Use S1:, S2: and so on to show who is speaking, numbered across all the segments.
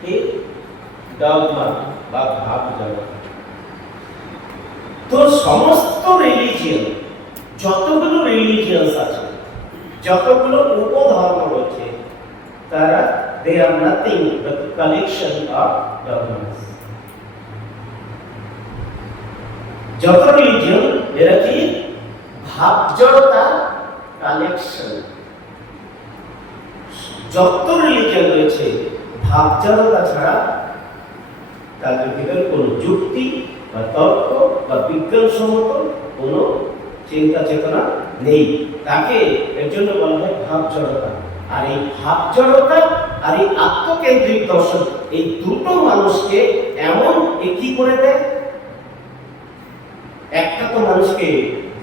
S1: কি? ডগমা বা ভাব জগৎ তো সমস্ত রিলিজিয়ন যতগুলো রিলিজিয়ন্স আছে, যতগুলো উপধর্ম রয়েছে, তারা they are nothing but collection of dogmas যত রিলিজিয়ন এরা কি? ভাবজড়তা কালেকশন যত রিলিজিয়ন রয়েছে ভাবজড়তা ছাড়া তাদের ভিতরে কোনো যুক্তি বা তর্ক বা বিজ্ঞানসম্মত কোনো চিন্তা চেতনা নেই। তাকে এর জন্য বলা হয় ভাব জড়তা আর এই ভাব জড়তা আর এই আত্মকেন্দ্রিক দর্শন, এই দুটো মানুষকে এমন এ কি করে দেয়। একটা তো মানুষকে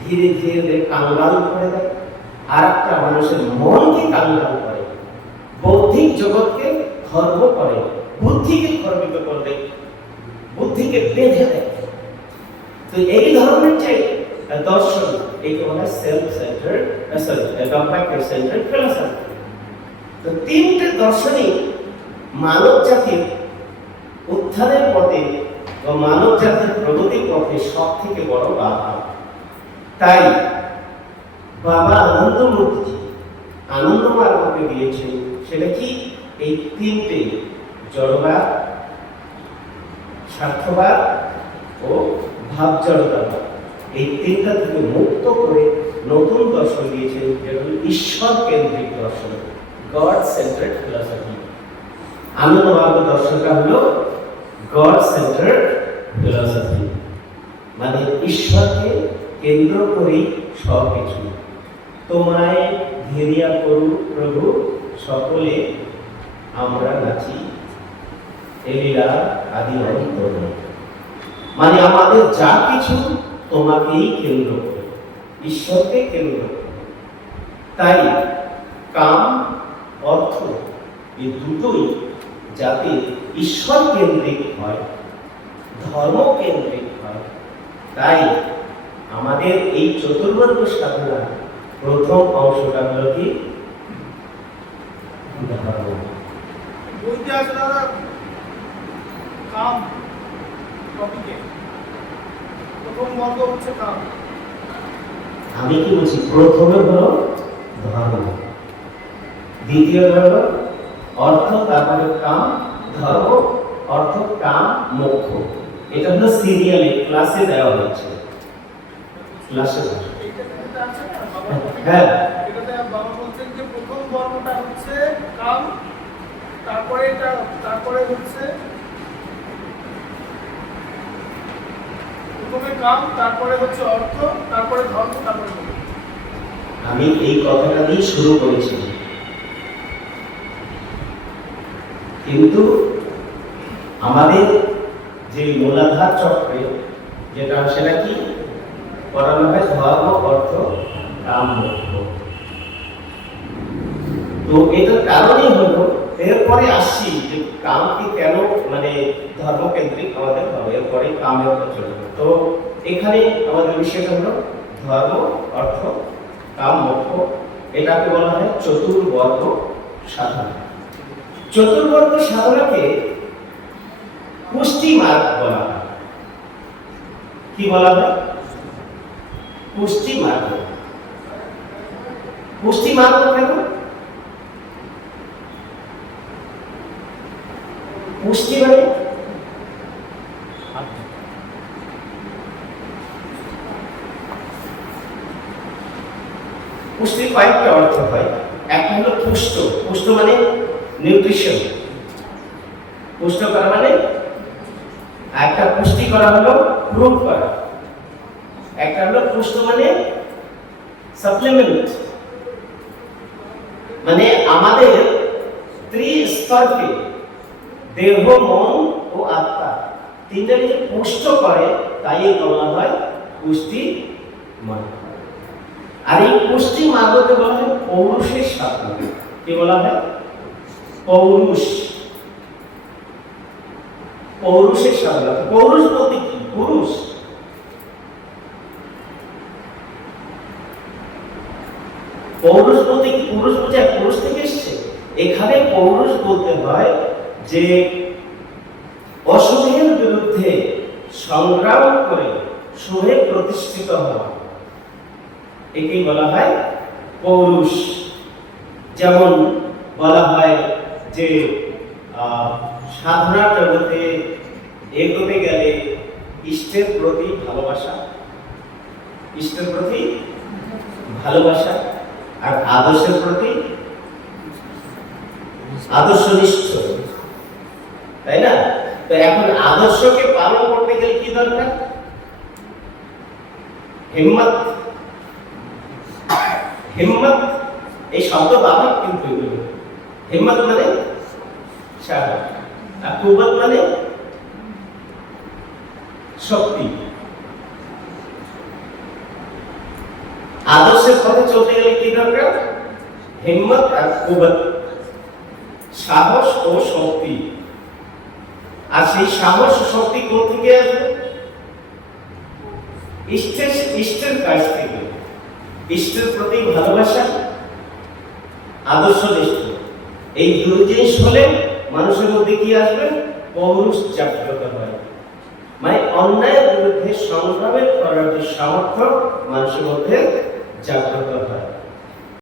S1: ধীরে ধীরে কাঙ্গাল করে দেয় আর একটা মানুষের মনকে কাঙ্গাল করে। বৌদ্ধিক জগৎকে খর্ব করে বুদ্ধিকে খর্বিত করবে বুদ্ধিকে বেঁধে দেয় তো এই ধরনের আহ, দর্শন একে বলা self centre sorry dogmatic centre philosophy তো তিনটে দর্শনই মানব জাতির উত্থানের পথে বা মানব জাতির প্রগতির পথে সব থেকে বড় বাধা। তাই বাবা আনন্দমূর্তি আনন্দ মার্গকে দিয়েছেন সেটা কি? এই তিনটে জড়বাদ, স্বার্থবাদ ও ভাবজড়তাবাদ। এই তিনটা থেকে মুক্ত করে নতুন দর্শন দিয়েছেন যেটা হলো ঈশ্বর কেন্দ্রিক দর্শন গড সেন্টার্ড ফিলসফি আনন্দবাদ দর্শনটা হলো গড সেন্টার্ড ফিলসফি মানে ঈশ্বরকে কেন্দ্র করেই সব কিছু তোমায় ধীরিয়া করু প্রভু, সকলে আমরা নাচি এলিরা আদি অন্তর মানে আমাদের যা কিছু তোমাকেই কেন্দ্র করে, ঈশ্বরকে কেন্দ্র তাই কাম, অর্থ এই দুটোই যাতে ঈশ্বর কেন্দ্রিক হয়, ধর্ম কেন্দ্রিক হয়, তাই আমাদের এই চতুর্বর্গ সাধনা প্রথম অংশটা হলো কি? ধর্ম।
S2: বইতে আছে দাদা কাম টপিকে প্রথম বর্গ হচ্ছে কাম।
S1: আমি কি বলছি প্রথমে হলো ধর্ম দ্বিতীয় হলো অর্থ তারপরে কাম ধর্ম অর্থ কাম মোক্ষ। এটা হলো সিরিয়ালে ক্লাসে দেওয়া হচ্ছে ক্লাসে হ্যাঁ।
S2: এটাতে বাবা বলছেন যে প্রথম বর্গটা হচ্ছে কাম তারপরে এটা, তারপরে হচ্ছে প্রথমে কাম, তারপরে হচ্ছে অর্থ, তারপরে ধর্ম, তারপরে
S1: আমি এই কথাটা দিয়ে শুরু করেছি। কিন্তু আমাদের যে মূলাধার চক্রে, যেটা সেটা কি? পড়ানো হয় ধর্ম, অর্থ কাম তো এটার কারণই এরপরে আসছি যে কামকে কেন মানে ধর্মকেন্দ্রিক আমাদের হবে এরপরে কামের উপর চলে তো এখানে আমাদের বিষয়টা হলো ধর্ম, অর্থ, কাম, মোক্ষ, এটাকে বলা হয় চতুর্বর্গ সাধনা। চতুর্বর্গ সাধনাকে পুষ্টি মার্গ বলা হয়। কি বলা হয়? পুষ্টি মার্গ। পুষ্টি মার্গ কেন? পুষ্টি মানে পুষ্টির কয়েকটা অর্থ হয় একটা হলো পুষ্ট পুষ্ট মানে নিউট্রিশন পুষ্ট করা মানে আর একটা পুষ্টি করা হলো প্রুভ করা একটা হলো পুষ্ট মানে সাপ্লিমেন্ট মানে আমাদের ত্রিস্তরকে দেহ মন ও আত্মা। তিনটা যে পুষ্ট করে তাই বলা হয় পুষ্টি মার্গ। আর এই পুষ্টি মার্গকে বলা হয় পৌরুষের সাধনা। কি বলা হয়? পৌরুষ। পৌরুষের সাধনা। পৌরুষ বলতে কি? পুরুষ। পৌরুষ বলতে কি? পুরুষ বোঝায় পুরুষ থেকে এসছে। এখানে পৌরুষ বলতে হয় যে অশুভের বিরুদ্ধে সংগ্রাম করে শুভে প্রতিষ্ঠিত হওয়া। একেই বলা হয় পৌরুষ। যেমন বলা হয় যে সাধনা জগতে এগোতে গেলে ইষ্টের প্রতি ভালোবাসা, ইষ্টের প্রতি ভালোবাসা আর আদর্শের প্রতি আদর্শনিষ্ঠ। তো এখন আদর্শকে পালন করতে গেলে কি দরকার? হিম্মত। হিম্মত, এই শব্দ বাবা কিন্তু হিম্মত মানে কুবত মানে শক্তি। আদর্শের পথে চলতে গেলে কি দরকার? হিম্মত আর কুবত সাহস ও শক্তি। আর সেই সাহস শক্তি কোথা থেকে আসবে? ইষ্টের ইষ্টের কাছ থেকে। ইষ্টের প্রতি ভালোবাসা, আদর্শ নিষ্ঠ। এই দুই জিনিস হলে মানুষের মধ্যে কি আসবে? পৌরুষ জাগ্রত হয়। মানে অন্যায়ের বিরুদ্ধে সংগ্রামের করার যে সামর্থ্য মানুষের মধ্যে জাগ্রত হয়।